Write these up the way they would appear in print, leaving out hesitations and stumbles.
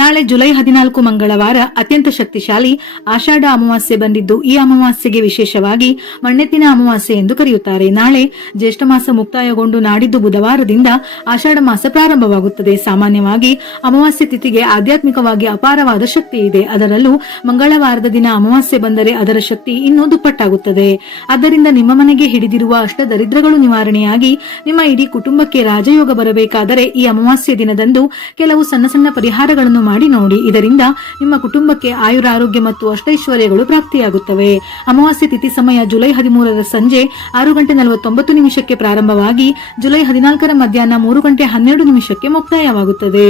ನಾಳೆ ಜುಲೈ 14 ಮಂಗಳವಾರ ಅತ್ಯಂತ ಶಕ್ತಿಶಾಲಿ ಆಷಾಢ ಅಮಾವಾಸ್ಯೆ ಬಂದಿದ್ದು, ಈ ಅಮಾವಾಸ್ಯೆಗೆ ವಿಶೇಷವಾಗಿ ಮಣ್ಣೆತ್ತಿನ ಅಮಾವಾಸ್ಯೆ ಎಂದು ಕರೆಯುತ್ತಾರೆ. ನಾಳೆ ಜ್ಯೇಷ್ಠ ಮಾಸ ಮುಕ್ತಾಯಗೊಂಡು ನಾಡಿದ್ದು ಬುಧವಾರದಿಂದ ಆಷಾಢ ಮಾಸ ಪ್ರಾರಂಭವಾಗುತ್ತದೆ. ಸಾಮಾನ್ಯವಾಗಿ ಅಮಾವಾಸ್ಯೆ ತಿಥಿಗೆ ಆಧ್ಯಾತ್ಮಿಕವಾಗಿ ಅಪಾರವಾದ ಶಕ್ತಿ ಇದೆ. ಅದರಲ್ಲೂ ಮಂಗಳವಾರದ ದಿನ ಅಮಾವಾಸ್ಯೆ ಬಂದರೆ ಅದರ ಶಕ್ತಿ ಇನ್ನೂ ದುಪ್ಪಟ್ಟಾಗುತ್ತದೆ. ಆದ್ದರಿಂದ ನಿಮ್ಮ ಮನೆಗೆ ಹಿಡಿದಿರುವ ಅಷ್ಟ ದರಿದ್ರಗಳು ನಿವಾರಣೆಯಾಗಿ ನಿಮ್ಮ ಇಡೀ ಕುಟುಂಬಕ್ಕೆ ರಾಜಯೋಗ ಬರಬೇಕಾದರೆ ಈ ಅಮಾವಾಸ್ಯೆ ದಿನದಂದು ಕೆಲವು ಸಣ್ಣ ಸಣ್ಣ ಪರಿಹಾರಗಳನ್ನು ಮಾಡಿ ನೋಡಿ. ಇದರಿಂದ ನಿಮ್ಮ ಕುಟುಂಬಕ್ಕೆ ಆಯುರಾರೋಗ್ಯ ಮತ್ತು ಅಷ್ಟೈಶ್ವರ್ಯಗಳು ಪ್ರಾಪ್ತಿಯಾಗುತ್ತವೆ. ಅಮಾವಾಸ್ಯೆ ತಿಥಿ ಸಮಯ ಜುಲೈ 13ರ ಸಂಜೆ 6:49 ಪ್ರಾರಂಭವಾಗಿ ಜುಲೈ 14ರ ಮಧ್ಯಾಹ್ನ 3:12 ಮುಕ್ತಾಯವಾಗುತ್ತದೆ.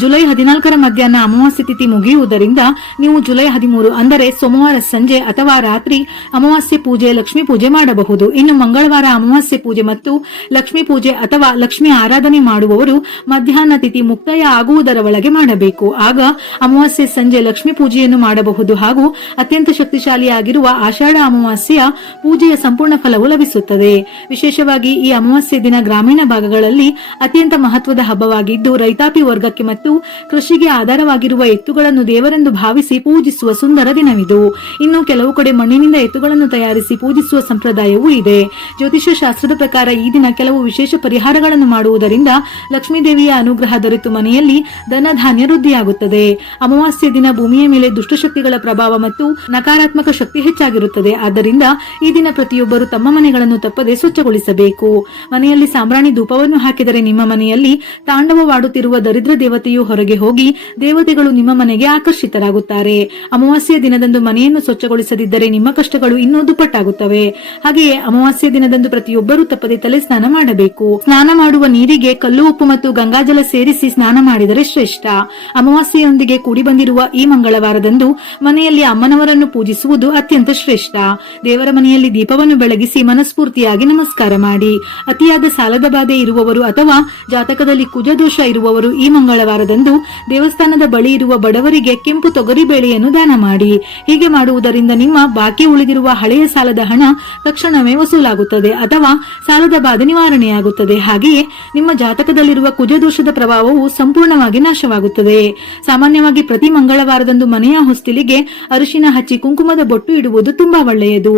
ಜುಲೈ 14ರ ಮಧ್ಯಾಹ್ನ ಅಮಾವಾಸ್ಯೆ ತಿಥಿ ಮುಗಿಯುವುದರಿಂದ ನೀವು ಜುಲೈ 13 ಅಂದರೆ ಸೋಮವಾರ ಸಂಜೆ ಅಥವಾ ರಾತ್ರಿ ಅಮಾವಾಸ್ಯೆ ಪೂಜೆ, ಲಕ್ಷ್ಮೀ ಪೂಜೆ ಮಾಡಬಹುದು. ಇನ್ನು ಮಂಗಳವಾರ ಅಮಾವಾಸ್ಯೆ ಪೂಜೆ ಮತ್ತು ಲಕ್ಷ್ಮೀ ಪೂಜೆ ಅಥವಾ ಲಕ್ಷ್ಮೀ ಆರಾಧನೆ ಮಾಡುವವರು ಮಧ್ಯಾಹ್ನ ತಿಥಿ ಮುಕ್ತಾಯ ಆಗುವುದರ ಒಳಗೆ ಮಾಡಬೇಕು. ಆಗ ಅಮಾವಾಸ್ಯೆ ಸಂಜೆ ಲಕ್ಷ್ಮೀ ಪೂಜೆಯನ್ನು ಮಾಡಬಹುದು ಹಾಗೂ ಅತ್ಯಂತ ಶಕ್ತಿಶಾಲಿಯಾಗಿರುವ ಆಷಾಢ ಅಮಾವಾಸ್ಯೆಯ ಪೂಜೆಯ ಸಂಪೂರ್ಣ ಫಲವು ಲಭಿಸುತ್ತದೆ. ವಿಶೇಷವಾಗಿ ಈ ಅಮಾವಾಸ್ಯೆ ದಿನ ಗ್ರಾಮೀಣ ಭಾಗಗಳಲ್ಲಿ ಅತ್ಯಂತ ಮಹತ್ವದ ಹಬ್ಬವಾಗಿದ್ದು, ರೈತಾಪಿ ವರ್ಗಕ್ಕೆ ಮತ್ತು ಕೃಷಿಗೆ ಆಧಾರವಾಗಿರುವ ಎತ್ತುಗಳನ್ನು ದೇವರೆಂದು ಭಾವಿಸಿ ಪೂಜಿಸುವ ಸುಂದರ ದಿನವಿದು. ಇನ್ನು ಕೆಲವು ಕಡೆ ಮಣ್ಣಿನಿಂದ ಎತ್ತುಗಳನ್ನು ತಯಾರಿಸಿ ಪೂಜಿಸುವ ಸಂಪ್ರದಾಯವೂ ಇದೆ. ಜ್ಯೋತಿಷ್ಯ ಶಾಸ್ತ್ರದ ಪ್ರಕಾರ ಈ ದಿನ ಕೆಲವು ವಿಶೇಷ ಪರಿಹಾರಗಳನ್ನು ಮಾಡುವುದರಿಂದ ಲಕ್ಷ್ಮೀದೇವಿಯ ಅನುಗ್ರಹ ದೊರೆತು ಮನೆಯಲ್ಲಿ ಧನಧಾನ್ಯ ವೃದ್ಧಿಯಾಗುತ್ತದೆ. ಅಮಾವಾಸ್ಯೆ ದಿನ ಭೂಮಿಯ ಮೇಲೆ ದುಷ್ಟಶಕ್ತಿಗಳ ಪ್ರಭಾವ ಮತ್ತು ನಕಾರಾತ್ಮಕ ಶಕ್ತಿ ಹೆಚ್ಚಾಗಿರುತ್ತದೆ. ಆದ್ದರಿಂದ ಈ ದಿನ ಪ್ರತಿಯೊಬ್ಬರು ತಮ್ಮ ಮನೆಗಳನ್ನು ತಪ್ಪದೆ ಸ್ವಚ್ಛಗೊಳಿಸಬೇಕು. ಮನೆಯಲ್ಲಿ ಸಾಂಬ್ರಾಣಿ ಧೂಪವನ್ನು ಹಾಕಿದರೆ ನಿಮ್ಮ ಮನೆಯಲ್ಲಿ ತಾಂಡವವಾಡುತ್ತಿರುವ ದರಿದ್ರ ದೇವತೆಯು ಹೊರಗೆ ಹೋಗಿ ದೇವತೆಗಳು ನಿಮ್ಮ ಮನೆಗೆ ಆಕರ್ಷಿತರಾಗುತ್ತಾರೆ. ಅಮಾವಾಸ್ಯೆಯ ದಿನದಂದು ಮನೆಯನ್ನು ಸ್ವಚ್ಛಗೊಳಿಸದಿದ್ದರೆ ನಿಮ್ಮ ಕಷ್ಟಗಳು ಇನ್ನೂ ದುಪ್ಪಟ್ಟಾಗುತ್ತವೆ. ಹಾಗೆಯೇ ಅಮಾವಾಸ್ಯೆ ದಿನದಂದು ಪ್ರತಿಯೊಬ್ಬರೂ ತಪ್ಪದೆ ತಲೆ ಸ್ನಾನ ಮಾಡಬೇಕು. ಸ್ನಾನ ಮಾಡುವ ನೀರಿಗೆ ಕಲ್ಲು ಉಪ್ಪು ಮತ್ತು ಗಂಗಾಜಲ ಸೇರಿಸಿ ಸ್ನಾನ ಮಾಡಿದರೆ ಶ್ರೇಷ್ಠ. ಅಮಾವಾಸ್ಯೆಯೊಂದಿಗೆ ಕೂಡಿ ಬಂದಿರುವ ಈ ಮಂಗಳವಾರದಂದು ಮನೆಯಲ್ಲಿ ಅಮ್ಮನವರನ್ನು ಪೂಜಿಸುವುದು ಅತ್ಯಂತ ಶ್ರೇಷ್ಠ. ದೇವರ ಮನೆಯಲ್ಲಿ ದೀಪವನ್ನು ಬೆಳಗಿಸಿ ಮನಸ್ಫೂರ್ತಿಯಾಗಿ ನಮಸ್ಕಾರ ಮಾಡಿ. ಅತಿಯಾದ ಸಾಲದ ಬಾಧೆ ಇರುವವರು ಅಥವಾ ಜಾತಕದಲ್ಲಿ ಕುಜದೋಷ ಇರುವವರು ಈ ಮಂಗಳವಾರದಂದು ದೇವಸ್ಥಾನದ ಬಳಿ ಇರುವ ಬಡವರಿಗೆ ಕೆಂಪು ತೊಗರಿ ಬೇಳೆಯನ್ನು ದಾನ ಮಾಡಿ. ಹೀಗೆ ಮಾಡುವುದರಿಂದ ನಿಮ್ಮ ಬಾಕಿ ಉಳಿದಿರುವ ಹಳೆಯ ಸಾಲದ ಹಣ ತಕ್ಷಣವೇ ವಸೂಲಾಗುತ್ತದೆ ಅಥವಾ ಸಾಲದ ಬಾಧೆ ನಿವಾರಣೆಯಾಗುತ್ತದೆ. ಹಾಗೆಯೇ ನಿಮ್ಮ ಜಾತಕದಲ್ಲಿರುವ ಕುಜದೋಷದ ಪ್ರಭಾವವು ಸಂಪೂರ್ಣವಾಗಿ ನಾಶವಾಗುತ್ತದೆ. ಸಾಮಾನ್ಯವಾಗಿ ಪ್ರತಿ ಮಂಗಳವಾರದಂದು ಮನೆಯ ಹೊಸ್ತಿಲಿಗೆ ಅರಿಶಿನ ಹಚ್ಚಿ ಕುಂಕುಮದ ಬೊಟ್ಟು ಇಡುವುದು ತುಂಬಾ ಒಳ್ಳೆಯದು.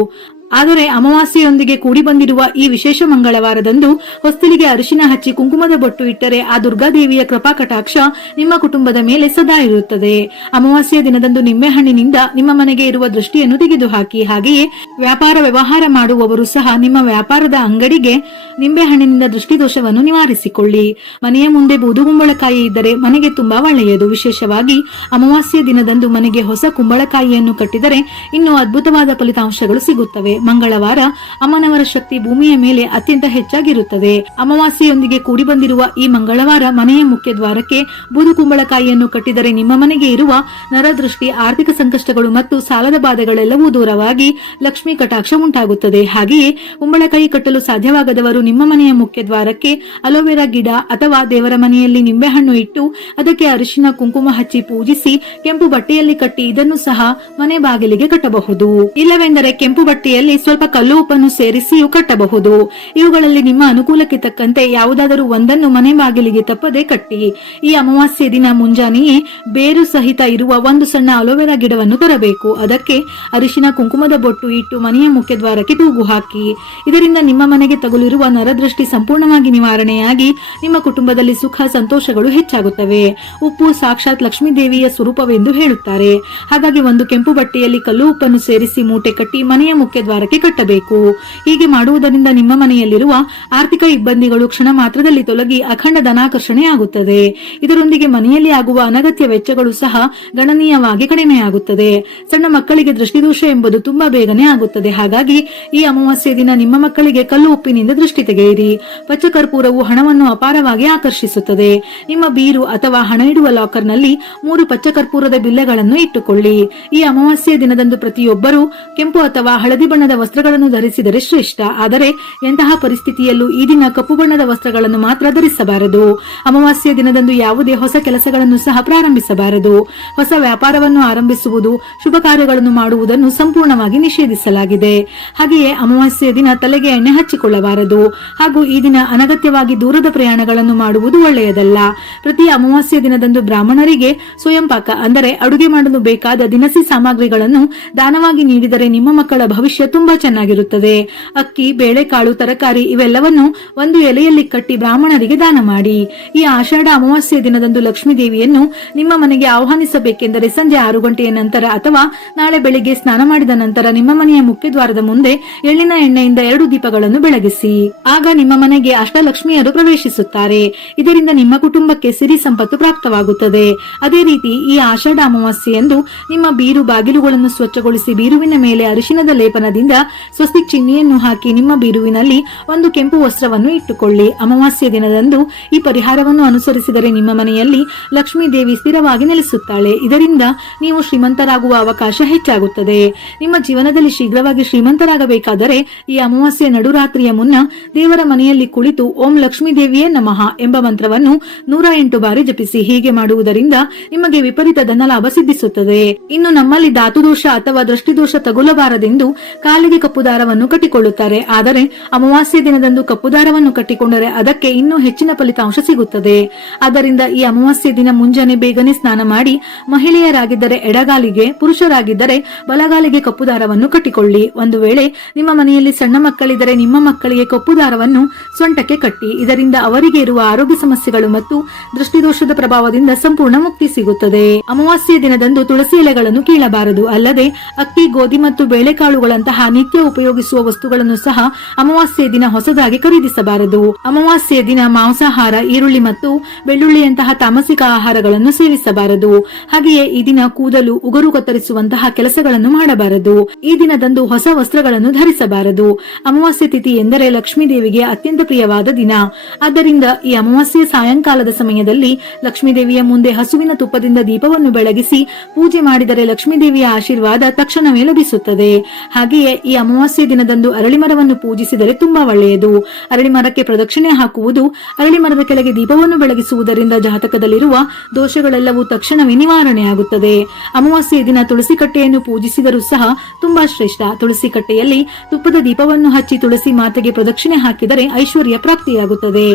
ಆದರೆ ಅಮಾವಾಸ್ಯೆಯೊಂದಿಗೆ ಕೂಡಿ ಬಂದಿರುವ ಈ ವಿಶೇಷ ಮಂಗಳವಾರದಂದು ಹೊಸ್ತಿಲಿಗೆ ಅರಿಶಿನ ಹಚ್ಚಿ ಕುಂಕುಮದ ಬೊಟ್ಟು ಇಟ್ಟರೆ ಆ ದುರ್ಗಾದೇವಿಯ ಕೃಪಾ ಕಟಾಕ್ಷ ನಿಮ್ಮ ಕುಟುಂಬದ ಮೇಲೆ ಸದಾ ಇರುತ್ತದೆ. ಅಮಾವಾಸ್ಯೆಯ ದಿನದಂದು ನಿಂಬೆಹಣ್ಣಿನಿಂದ ನಿಮ್ಮ ಮನೆಗೆ ಇರುವ ದೃಷ್ಟಿಯನ್ನು ತೆಗೆದುಹಾಕಿ. ಹಾಗೆಯೇ ವ್ಯಾಪಾರ ವ್ಯವಹಾರ ಮಾಡುವವರು ಸಹ ನಿಮ್ಮ ವ್ಯಾಪಾರದ ಅಂಗಡಿಗೆ ನಿಂಬೆಹಣ್ಣಿನಿಂದ ದೃಷ್ಟಿದೋಷವನ್ನು ನಿವಾರಿಸಿಕೊಳ್ಳಿ. ಮನೆಯ ಮುಂದೆ ಬೂದುಗುಂಬಳಕಾಯಿ ಇದ್ದರೆ ಮನೆಗೆ ತುಂಬಾ ಒಳ್ಳೆಯದು. ವಿಶೇಷವಾಗಿ ಅಮಾವಾಸ್ಯೆಯ ದಿನದಂದು ಮನೆಗೆ ಹೊಸ ಕುಂಬಳಕಾಯಿಯನ್ನು ಕಟ್ಟಿದರೆ ಇನ್ನೂ ಅದ್ಭುತವಾದ ಫಲಿತಾಂಶಗಳು ಸಿಗುತ್ತವೆ. ಮಂಗಳವಾರ ಅಮ್ಮನವರ ಶಕ್ತಿ ಭೂಮಿಯ ಮೇಲೆ ಅತ್ಯಂತ ಹೆಚ್ಚಾಗಿರುತ್ತದೆ. ಅಮಾವಾಸ್ಯೆಯೊಂದಿಗೆ ಕೂಡಿ ಬಂದಿರುವ ಈ ಮಂಗಳವಾರ ಮನೆಯ ಮುಖ್ಯ ದ್ವಾರಕ್ಕೆ ಬೂದು ಕುಂಬಳಕಾಯಿಯನ್ನು ಕಟ್ಟಿದರೆ ನಿಮ್ಮ ಮನೆಗೆ ಇರುವ ನರದೃಷ್ಟಿ, ಆರ್ಥಿಕ ಸಂಕಷ್ಟಗಳು ಮತ್ತು ಸಾಲದ ಬಾಧೆಗಳೆಲ್ಲವೂ ದೂರವಾಗಿ ಲಕ್ಷ್ಮೀ ಕಟಾಕ್ಷ ಉಂಟಾಗುತ್ತದೆ. ಹಾಗೆಯೇ ಕುಂಬಳಕಾಯಿ ಕಟ್ಟಲು ಸಾಧ್ಯವಾಗದವರು ನಿಮ್ಮ ಮನೆಯ ಮುಖ್ಯ ದ್ವಾರಕ್ಕೆ ಅಲೋವೆರಾ ಗಿಡ ಅಥವಾ ದೇವರ ಮನೆಯಲ್ಲಿ ನಿಂಬೆಹಣ್ಣು ಇಟ್ಟು ಅದಕ್ಕೆ ಅರಿಶಿನ ಕುಂಕುಮ ಹಚ್ಚಿ ಪೂಜಿಸಿ ಕೆಂಪು ಬಟ್ಟೆಯಲ್ಲಿ ಕಟ್ಟಿ ಇದನ್ನು ಸಹ ಮನೆ ಬಾಗಿಲಿಗೆ ಕಟ್ಟಬಹುದು. ಇಲ್ಲವೆಂದರೆ ಕೆಂಪು ಬಟ್ಟೆಯಲ್ಲಿ ಸ್ವಲ್ಪ ಕಲ್ಲು ಉಪ್ಪನ್ನು ಸೇರಿಸಿಯೂ ಕಟ್ಟಬಹುದು. ಇವುಗಳಲ್ಲಿ ನಿಮ್ಮ ಅನುಕೂಲಕ್ಕೆ ತಕ್ಕಂತೆ ಯಾವುದಾದರೂ ಒಂದನ್ನು ಮನೆ ಬಾಗಿಲಿಗೆ ತಪ್ಪದೆ ಕಟ್ಟಿ. ಈ ಅಮಾವಾಸ್ಯೆ ದಿನ ಮುಂಜಾನೆಯೇ ಬೇರು ಸಹಿತ ಇರುವ ಒಂದು ಸಣ್ಣ ಅಲೋವೆರಾ ಗಿಡವನ್ನು ತರಬೇಕು. ಅದಕ್ಕೆ ಅರಿಶಿನ ಕುಂಕುಮದ ಬೊಟ್ಟು ಇಟ್ಟು ಮನೆಯ ಮುಖ್ಯ ದ್ವಾರಕ್ಕೆ ತೂಗು ಹಾಕಿ. ಇದರಿಂದ ನಿಮ್ಮ ಮನೆಗೆ ತಗುಲಿರುವ ನರದೃಷ್ಟಿ ಸಂಪೂರ್ಣವಾಗಿ ನಿವಾರಣೆಯಾಗಿ ನಿಮ್ಮ ಕುಟುಂಬದಲ್ಲಿ ಸುಖ ಸಂತೋಷಗಳು ಹೆಚ್ಚಾಗುತ್ತವೆ. ಉಪ್ಪು ಸಾಕ್ಷಾತ್ ಲಕ್ಷ್ಮೀ ದೇವಿಯ ಸ್ವರೂಪವೆಂದು ಹೇಳುತ್ತಾರೆ. ಹಾಗಾಗಿ ಒಂದು ಕೆಂಪು ಬಟ್ಟೆಯಲ್ಲಿ ಕಲ್ಲು ಉಪ್ಪನ್ನು ಸೇರಿಸಿ ಮೂಟೆ ಕಟ್ಟಿ ಮನೆಯ ಮುಖ್ಯ ದ್ವಾರಕ್ಕೆ ಕಟ್ಟಬೇಕು. ಹೀಗೆ ಮಾಡುವುದರಿಂದ ನಿಮ್ಮ ಮನೆಯಲ್ಲಿರುವ ಆರ್ಥಿಕ ಇಬ್ಬಂದಿಗಳು ಕ್ಷಣ ಮಾತ್ರದಲ್ಲಿ ತೊಲಗಿ ಅಖಂಡ ಧನಾಕರ್ಷಣೆ ಆಗುತ್ತದೆ. ಇದರೊಂದಿಗೆ ಮನೆಯಲ್ಲಿ ಆಗುವ ಅನಗತ್ಯ ವೆಚ್ಚಗಳು ಸಹ ಗಣನೀಯವಾಗಿ ಕಡಿಮೆಯಾಗುತ್ತದೆ. ಸಣ್ಣ ಮಕ್ಕಳಿಗೆ ದೃಷ್ಟಿದೋಷ ಎಂಬುದು ತುಂಬಾ ಬೇಗನೆ ಆಗುತ್ತದೆ. ಹಾಗಾಗಿ ಈ ಅಮಾವಾಸ್ಯೆ ದಿನ ನಿಮ್ಮ ಮಕ್ಕಳಿಗೆ ಕಲ್ಲು ಉಪ್ಪಿನಿಂದ ದೃಷ್ಟಿ ತೆಗೆಯಿರಿ. ಪಚ್ಚಕರ್ಪೂರವು ಹಣವನ್ನು ಅಪಾರವಾಗಿ ಆಕರ್ಷಿಸುತ್ತದೆ. ನಿಮ್ಮ ಬೀರು ಅಥವಾ ಹಣ ಇಡುವ ಲಾಕರ್ನಲ್ಲಿ 3 ಪಚ್ಚಕರ್ಪೂರದ ಬಿಲ್ಲೆಗಳನ್ನು ಇಟ್ಟುಕೊಳ್ಳಿ. ಈ ಅಮಾವಾಸ್ಯೆ ದಿನದಂದು ಪ್ರತಿಯೊಬ್ಬರು ಕೆಂಪು ಅಥವಾ ಹಳದಿ ಬಣ್ಣದ ಬಣ್ಣದ ವಸ್ತ್ರಗಳನ್ನು ಧರಿಸಿದರೆ ಶ್ರೇಷ್ಠ. ಆದರೆ ಎಂತಹ ಪರಿಸ್ಥಿತಿಯಲ್ಲೂ ಈ ದಿನ ಕಪ್ಪು ಬಣ್ಣದ ವಸ್ತ್ರಗಳನ್ನು ಮಾತ್ರ ಧರಿಸಬಾರದು. ಅಮಾವಾಸ್ಯೆಯ ದಿನದಂದು ಯಾವುದೇ ಹೊಸ ಕೆಲಸಗಳನ್ನು ಸಹ ಪ್ರಾರಂಭಿಸಬಾರದು. ಹೊಸ ವ್ಯಾಪಾರವನ್ನು ಆರಂಭಿಸುವುದು, ಶುಭ ಕಾರ್ಯಗಳನ್ನು ಮಾಡುವುದನ್ನು ಸಂಪೂರ್ಣವಾಗಿ ನಿಷೇಧಿಸಲಾಗಿದೆ. ಹಾಗೆಯೇ ಅಮಾವಾಸ್ಯೆಯ ದಿನ ತಲೆಗೆ ಎಣ್ಣೆ ಹಚ್ಚಿಕೊಳ್ಳಬಾರದು. ಹಾಗೂ ಈ ದಿನ ಅನಗತ್ಯವಾಗಿ ದೂರದ ಪ್ರಯಾಣಗಳನ್ನು ಮಾಡುವುದು ಒಳ್ಳೆಯದಲ್ಲ. ಪ್ರತಿ ಅಮಾವಾಸ್ಯೆಯ ದಿನದಂದು ಬ್ರಾಹ್ಮಣರಿಗೆ ಸ್ವಯಂಪಾಕ ಅಂದರೆ ಅಡುಗೆ ಮಾಡಲು ಬೇಕಾದ ದಿನಸಿ ಸಾಮಗ್ರಿಗಳನ್ನು ದಾನವಾಗಿ ನೀಡಿದರೆ ನಿಮ್ಮ ಮಕ್ಕಳ ಭವಿಷ್ಯ ತುಂಬಾ ಚೆನ್ನಾಗಿರುತ್ತದೆ. ಅಕ್ಕಿ, ಬೇಳೆಕಾಳು, ತರಕಾರಿ ಇವೆಲ್ಲವನ್ನು ಒಂದು ಎಲೆಯಲ್ಲಿ ಕಟ್ಟಿ ಬ್ರಾಹ್ಮಣರಿಗೆ ದಾನ ಮಾಡಿ. ಈ ಆಷಾಢ ಅಮಾವಾಸ್ಯೆಯ ದಿನದಂದು ಲಕ್ಷ್ಮೀ ದೇವಿಯನ್ನು ನಿಮ್ಮ ಮನೆಗೆ ಆಹ್ವಾನಿಸಬೇಕೆಂದರೆ ಸಂಜೆ 6 ಗಂಟೆಯ ನಂತರ ಅಥವಾ ನಾಳೆ ಬೆಳಿಗ್ಗೆ ಸ್ನಾನ ಮಾಡಿದ ನಂತರ ನಿಮ್ಮ ಮನೆಯ ಮುಖ್ಯ ದ್ವಾರದ ಮುಂದೆ ಎಳ್ಳಿನ ಎಣ್ಣೆಯಿಂದ 2 ದೀಪಗಳನ್ನು ಬೆಳಗಿಸಿ. ಆಗ ನಿಮ್ಮ ಮನೆಗೆ ಅಷ್ಟಲಕ್ಷ್ಮಿಯರು ಪ್ರವೇಶಿಸುತ್ತಾರೆ. ಇದರಿಂದ ನಿಮ್ಮ ಕುಟುಂಬಕ್ಕೆ ಸಿರಿ ಸಂಪತ್ತು ಪ್ರಾಪ್ತವಾಗುತ್ತದೆ. ಅದೇ ರೀತಿ ಈ ಆಷಾಢ ಅಮಾವಾಸ್ಯೆಯಂದು ನಿಮ್ಮ ಬೀರು ಬಾಗಿಲುಗಳನ್ನು ಸ್ವಚ್ಛಗೊಳಿಸಿ ಬೀರುವಿನ ಮೇಲೆ ಅರಿಶಿನದ ಲೇಪನದಿಂದ ಸ್ವಸ್ತಿಕ್ ಚಿಹ್ನೆಯನ್ನು ಹಾಕಿ ನಿಮ್ಮ ಬೀರುವಿನಲ್ಲಿ ಒಂದು ಕೆಂಪು ವಸ್ತ್ರವನ್ನು ಇಟ್ಟುಕೊಳ್ಳಿ. ಅಮಾವಾಸ್ಯ ದಿನದಂದು ಈ ಪರಿಹಾರವನ್ನು ಅನುಸರಿಸಿದರೆ ನಿಮ್ಮ ಮನೆಯಲ್ಲಿ ಲಕ್ಷ್ಮೀ ದೇವಿ ಸ್ಥಿರವಾಗಿ ನೆಲೆಸುತ್ತಾಳೆ. ಇದರಿಂದ ನೀವು ಶ್ರೀಮಂತರಾಗುವ ಅವಕಾಶ ಹೆಚ್ಚಾಗುತ್ತದೆ. ನಿಮ್ಮ ಜೀವನದಲ್ಲಿ ಶೀಘ್ರವಾಗಿ ಶ್ರೀಮಂತರಾಗಬೇಕಾದರೆ ಈ ಅಮಾವಾಸ್ಯ ನಡುರಾತ್ರಿಯ ಮುನ್ನ ದೇವರ ಮನೆಯಲ್ಲಿ ಕುಳಿತು ಓಂ ಲಕ್ಷ್ಮೀ ದೇವಿಯೇ ನಮಃ ಎಂಬ ಮಂತ್ರವನ್ನು 108 ಬಾರಿ ಜಪಿಸಿ. ಹೀಗೆ ಮಾಡುವುದರಿಂದ ನಿಮಗೆ ವಿಪರೀತ ಧನಲಾಭ ಸಿದ್ಧಿಸುತ್ತದೆ. ಇನ್ನು ನಮ್ಮಲ್ಲಿ ಧಾತುದೋಷ ಅಥವಾ ದೃಷ್ಟಿದೋಷ ತಗುಲಬಾರದೆಂದು ಕಾಲಿಗೆ ಕಪ್ಪು ದಾರವನ್ನು ಕಟ್ಟಿಕೊಳ್ಳುತ್ತಾರೆ. ಆದರೆ ಅಮಾವಾಸ್ಯ ದಿನದಂದು ಕಪ್ಪು ದಾರವನ್ನು ಕಟ್ಟಿಕೊಂಡರೆ ಅದಕ್ಕೆ ಇನ್ನೂ ಹೆಚ್ಚಿನ ಫಲಿತಾಂಶ ಸಿಗುತ್ತದೆ. ಆದ್ದರಿಂದ ಈ ಅಮಾವಾಸ್ಯ ದಿನ ಮುಂಜಾನೆ ಬೇಗನೆ ಸ್ನಾನ ಮಾಡಿ ಮಹಿಳೆಯರಾಗಿದ್ದರೆ ಎಡಗಾಲಿಗೆ, ಪುರುಷರಾಗಿದ್ದರೆ ಬಲಗಾಲಿಗೆ ಕಪ್ಪು ದಾರವನ್ನು ಕಟ್ಟಿಕೊಳ್ಳಿ. ಒಂದು ವೇಳೆ ನಿಮ್ಮ ಮನೆಯಲ್ಲಿ ಸಣ್ಣ ಮಕ್ಕಳಿದ್ದರೆ ನಿಮ್ಮ ಮಕ್ಕಳಿಗೆ ಕಪ್ಪು ದಾರವನ್ನು ಸೊಂಟಕ್ಕೆ ಕಟ್ಟಿ. ಇದರಿಂದ ಅವರಿಗೆ ಇರುವ ಆರೋಗ್ಯ ಸಮಸ್ಯೆಗಳು ಮತ್ತು ದೃಷ್ಟಿದೋಷದ ಪ್ರಭಾವದಿಂದ ಸಂಪೂರ್ಣ ಮುಕ್ತಿ ಸಿಗುತ್ತದೆ. ಅಮಾವಾಸ್ಯ ದಿನದಂದು ತುಳಸಿ ಎಲೆಗಳನ್ನು ಕೀಳಬಾರದು. ಅಲ್ಲದೆ ಅಕ್ಕಿ, ಗೋಧಿ ಮತ್ತು ಬೇಳೆಕಾಳುಗಳಂತಹ ನಿತ್ಯ ಉಪಯೋಗಿಸುವ ವಸ್ತುಗಳನ್ನು ಸಹ ಅಮಾವಾಸ್ಯ ದಿನ ಹೊಸದಾಗಿ ಖರೀದಿಸಬಾರದು. ಅಮಾವಾಸ್ಯ ದಿನ ಮಾಂಸಾಹಾರ, ಈರುಳ್ಳಿ ಮತ್ತು ಬೆಳ್ಳುಳ್ಳಿಯಂತಹ ತಾಮಸಿಕ ಆಹಾರಗಳನ್ನು ಸೇವಿಸಬಾರದು. ಹಾಗೆಯೇ ಈ ದಿನ ಕೂದಲು, ಉಗುರು ಕತ್ತರಿಸುವಂತಹ ಕೆಲಸಗಳನ್ನು ಮಾಡಬಾರದು. ಈ ದಿನದಂದು ಹೊಸ ವಸ್ತ್ರಗಳನ್ನು ಧರಿಸಬಾರದು. ಅಮಾವಾಸ್ಯ ತಿಥಿ ಎಂದರೆ ಲಕ್ಷ್ಮೀ ದೇವಿಗೆ ಅತ್ಯಂತ ಪ್ರಿಯವಾದ ದಿನ. ಆದ್ದರಿಂದ ಈ ಅಮಾವಾಸ್ಯ ಸಾಯಂಕಾಲದ ಸಮಯದಲ್ಲಿ ಲಕ್ಷ್ಮೀ ದೇವಿಯ ಮುಂದೆ ಹಸುವಿನ ತುಪ್ಪದಿಂದ ದೀಪವನ್ನು ಬೆಳಗಿಸಿ ಪೂಜೆ ಮಾಡಿದರೆ ಲಕ್ಷ್ಮೀ ದೇವಿಯ ಆಶೀರ್ವಾದ ತಕ್ಷಣವೇ ಲಭಿಸುತ್ತದೆ. ಹಾಗೆಯೇ ಈ ಅಮಾವಾಸ್ಯ ದಿನದಂದು ಅರಳಿ ಮರವನ್ನು ಪೂಜಿಸಿದರೆ ತುಂಬಾ ಒಳ್ಳೆಯದು. ಅರಳಿ ಮರಕ್ಕೆ ಪ್ರದಕ್ಷಿಣೆ ಹಾಕುವುದು, ಅರಳಿ ಮರದ ಕೆಳಗೆ ದೀಪವನ್ನು ಬೆಳಗಿಸುವುದರಿಂದ ಜಾತಕದಲ್ಲಿರುವ ದೋಷಗಳೆಲ್ಲವೂ ತಕ್ಷಣವೇ ನಿವಾರಣೆಯಾಗುತ್ತದೆ. ಅಮಾವಾಸ್ಯ ದಿನ ತುಳಸಿ ಕಟ್ಟೆಯನ್ನು ಪೂಜಿಸಿದರೂ ಸಹ ತುಂಬಾ ಶ್ರೇಷ್ಠ. ತುಳಸಿ ಕಟ್ಟೆಯಲ್ಲಿ ತುಪ್ಪದ ದೀಪವನ್ನು ಹಚ್ಚಿ ತುಳಸಿ ಮಾತೆಗೆ ಪ್ರದಕ್ಷಿಣೆ ಹಾಕಿದರೆ ಐಶ್ವರ್ಯ ಪ್ರಾಪ್ತಿಯಾಗುತ್ತದೆ.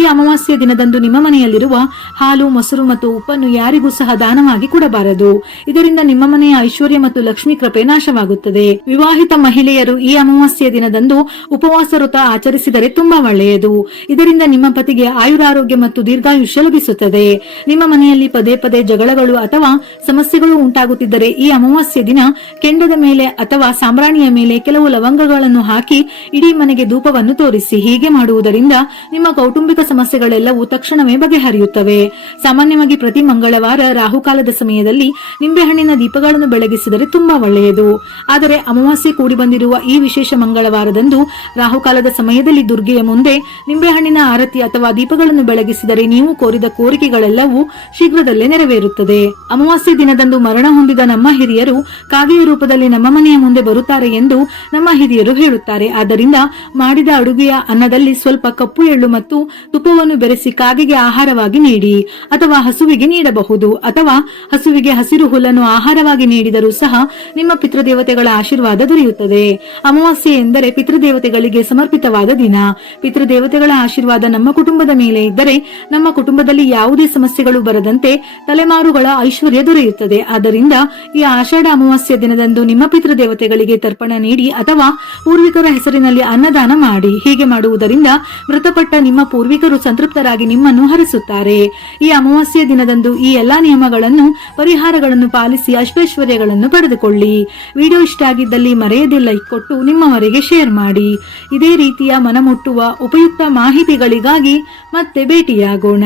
ಈ ಅಮಾವಾಸ್ಯ ದಿನದಂದು ನಿಮ್ಮ ಮನೆಯಲ್ಲಿರುವ ಹಾಲು, ಮೊಸರು ಮತ್ತು ಉಪ್ಪನ್ನು ಯಾರಿಗೂ ಸಹ ದಾನವಾಗಿ ಕೊಡಬಾರದು. ಇದರಿಂದ ನಿಮ್ಮ ಮನೆಯ ಐಶ್ವರ್ಯ ಮತ್ತು ಲಕ್ಷ್ಮೀ ಕೃಪೆ ನಾಶವಾಗುತ್ತದೆ. ವಿವಾಹಿತ ಮಹಿಳೆಯರು ಈ ಅಮಾವಾಸ್ಯ ದಿನದಂದು ಉಪವಾಸ ವ್ರತ ಆಚರಿಸಿದರೆ ತುಂಬಾ ಒಳ್ಳೆಯದು. ಇದರಿಂದ ನಿಮ್ಮ ಪತಿಗೆ ಆಯುರಾರೋಗ್ಯ ಮತ್ತು ದೀರ್ಘಾಯುಷ್ಯ ಲಭಿಸುತ್ತದೆ. ನಿಮ್ಮ ಮನೆಯಲ್ಲಿ ಪದೇ ಪದೇ ಜಗಳಗಳು ಅಥವಾ ಸಮಸ್ಯೆಗಳು ಉಂಟಾಗುತ್ತಿದ್ದರೆ ಈ ಅಮಾವಾಸ್ಯ ದಿನ ಕೆಂಡದ ಮೇಲೆ ಅಥವಾ ಸಾಂಬ್ರಾಣಿಯ ಮೇಲೆ ಕೆಲವು ಲವಂಗಗಳನ್ನು ಹಾಕಿ ಇಡೀ ಮನೆಗೆ ಧೂಪವನ್ನು ತೋರಿಸಿ. ಹೀಗೆ ಮಾಡುವುದರಿಂದ ನಿಮ್ಮ ಕೌಟುಂಬಿಕ ಸಮಸ್ಯೆಗಳೆಲ್ಲವೂ ತಕ್ಷಣವೇ ಬಗೆಹರಿಯುತ್ತವೆ. ಸಾಮಾನ್ಯವಾಗಿ ಪ್ರತಿ ಮಂಗಳವಾರ ರಾಹುಕಾಲದ ಸಮಯದಲ್ಲಿ ನಿಂಬೆಹಣ್ಣಿನ ದೀಪಗಳನ್ನು ಬೆಳಗಿಸಿದರೆ ತುಂಬಾ ಒಳ್ಳೆಯದು. ಆದರೆ ಅಮಾವಾಸ್ಯೆ ಕೂಡಿ ಬಂದಿರುವ ಈ ವಿಶೇಷ ಮಂಗಳವಾರದಂದು ರಾಹುಕಾಲದ ಸಮಯದಲ್ಲಿ ದುರ್ಗೆಯ ಮುಂದೆ ನಿಂಬೆಹಣ್ಣಿನ ಆರತಿ ಅಥವಾ ದೀಪಗಳನ್ನು ಬೆಳಗಿಸಿದರೆ ನೀವು ಕೋರಿದ ಕೋರಿಕೆಗಳೆಲ್ಲವೂ ಶೀಘ್ರದಲ್ಲೇ ನೆರವೇರುತ್ತದೆ. ಅಮಾವಾಸ್ಯೆ ದಿನದಂದು ಮರಣ ಹೊಂದಿದ ನಮ್ಮ ಹಿರಿಯರು ಕಾಗೆಯ ರೂಪದಲ್ಲಿ ನಮ್ಮ ಮನೆಯ ಮುಂದೆ ಬರುತ್ತಾರೆ ಎಂದು ನಮ್ಮ ಹಿರಿಯರು ಹೇಳುತ್ತಾರೆ. ಆದ್ದರಿಂದ ಮಾಡಿದ ಅಡುಗೆಯ ಅನ್ನದಲ್ಲಿ ಸ್ವಲ್ಪ ಕಪ್ಪು ಎಳ್ಳು ಮತ್ತು ತುಪ್ಪವನ್ನು ಬೆರೆಸಿ ಕಾಗೆಗೆ ಆಹಾರವಾಗಿ ನೀಡಿ, ಅಥವಾ ಹಸುವಿಗೆ ನೀಡಬಹುದು. ಅಥವಾ ಹಸುವಿಗೆ ಹಸಿರು ಹುಲ್ಲನ್ನು ಆಹಾರವಾಗಿ ನೀಡಿದರೂ ಸಹ ನಿಮ್ಮ ಪಿತೃದೇವತೆಗಳ ಆಶೀರ್ವಾದ ದೊರೆಯುತ್ತದೆ. ಅಮಾವಾಸ್ಯೆ ಎಂದರೆ ಪಿತೃದೇವತೆಗಳಿಗೆ ಸಮರ್ಪಿತವಾದ ದಿನ. ಪಿತೃದೇವತೆಗಳ ಆಶೀರ್ವಾದ ನಮ್ಮ ಕುಟುಂಬದ ಮೇಲೆ ಇದ್ದರೆ ನಮ್ಮ ಕುಟುಂಬದಲ್ಲಿ ಯಾವುದೇ ಸಮಸ್ಯೆಗಳು ಬರದಂತೆ ತಲೆಮಾರುಗಳ ಐಶ್ವರ್ಯ ದೊರೆಯುತ್ತದೆ. ಆದ್ದರಿಂದ ಈ ಆಷಾಢ ಅಮಾವಾಸ್ಯ ದಿನದಂದು ನಿಮ್ಮ ಪಿತೃದೇವತೆಗಳಿಗೆ ತರ್ಪಣ ನೀಡಿ ಅಥವಾ ಪೂರ್ವಿಕರ ಹೆಸರಿನಲ್ಲಿ ಅನ್ನದಾನ ಮಾಡಿ. ಹೀಗೆ ಮಾಡುವುದರಿಂದ ಮೃತಪಟ್ಟ ನಿಮ್ಮ ಪೂರ್ವಿಕರು ಸಂತೃಪ್ತರಾಗಿ ನಿಮ್ಮನ್ನು ಹರಿಸುತ್ತಾರೆ. ಈ ಅಮಾವಾಸ್ಯ ದಿನದಂದು ಈ ಎಲ್ಲಾ ನಿಯಮಗಳನ್ನು, ಪರಿಹಾರಗಳನ್ನು ಪಾಲಿಸಿ ಅಷ್ಟೈಶ್ವರ್ಯಗಳನ್ನು ಪಡೆದುಕೊಳ್ಳಿ. ವಿಡಿಯೋ ಇಷ್ಟ ಆಗಿದ್ದಲ್ಲಿ ಮರೆಯದೆ ಲೈಕ್ ಕೊಟ್ಟು ನಿಮ್ಮವರಿಗೆ ಶೇರ್ ಮಾಡಿ. ಇದೇ ರೀತಿಯ ಮನಮುಟ್ಟುವ ಉಪಯುಕ್ತ ಮಾಹಿತಿಗಳಿಗಾಗಿ ಮತ್ತೆ ಭೇಟಿಯಾಗೋಣ.